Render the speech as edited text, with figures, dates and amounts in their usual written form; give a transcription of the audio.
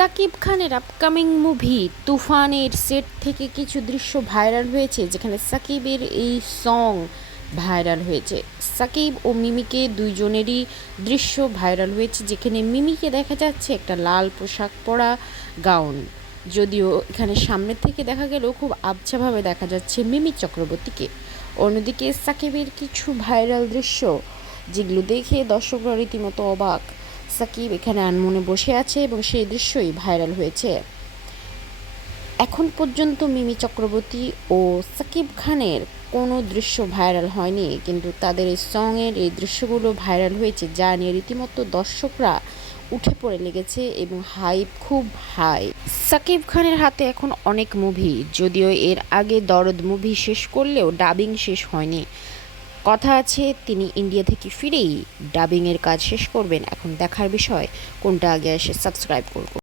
সাকিব খানের upcoming movie তুফানের set থেকে কিছু দৃশ্য ভাইরাল হয়েছে, যেখানে সাকিবের এই সং ভাইরাল হয়েছে। সাকিব ও মিমিকে দুইজনেরই দৃশ্য ভাইরাল হয়েছে, যেখানে মিমিকে দেখা যাচ্ছে একটা লাল পোশাক পরা গাউন, যদিও এখানে সামনে থেকে দেখা গেলেও খুব আবছাভাবে দেখা যাচ্ছে মিমি চক্রবর্তীকে। অন্যদিকে সাকিবের কিছু ভাইরাল দৃশ্য, যেগুলো দেখে দর্শকরা রীতিমতো অবাক। সাকিব এখানে আনমনে বসে আছে এবং সেই দৃশ্যই ভাইরাল হয়েছে। এখন পর্যন্ত মিমি চক্রবর্তী ও সাকিব খানের কোনো দৃশ্য ভাইরাল হয়নি, কিন্তু তাদের এই সঙের এই দৃশ্যগুলো ভাইরাল হয়েছে, যা নিয়ে রীতিমতো দর্শকরা উঠে পড়ে লেগেছে এবং হাইপ খুব হাই। সাকিব খানের হাতে এখন অনেক মুভি, যদিও এর আগে দরদ মুভি শেষ করলেও ডাবিং শেষ হয়নি। কথা আছে তিনি ইন্ডিয়া থেকে ফিরেই ডাবিংয়ের কাজ শেষ করবেন। এখন দেখার বিষয় কোনটা আগে এসে সাবস্ক্রাইব করব।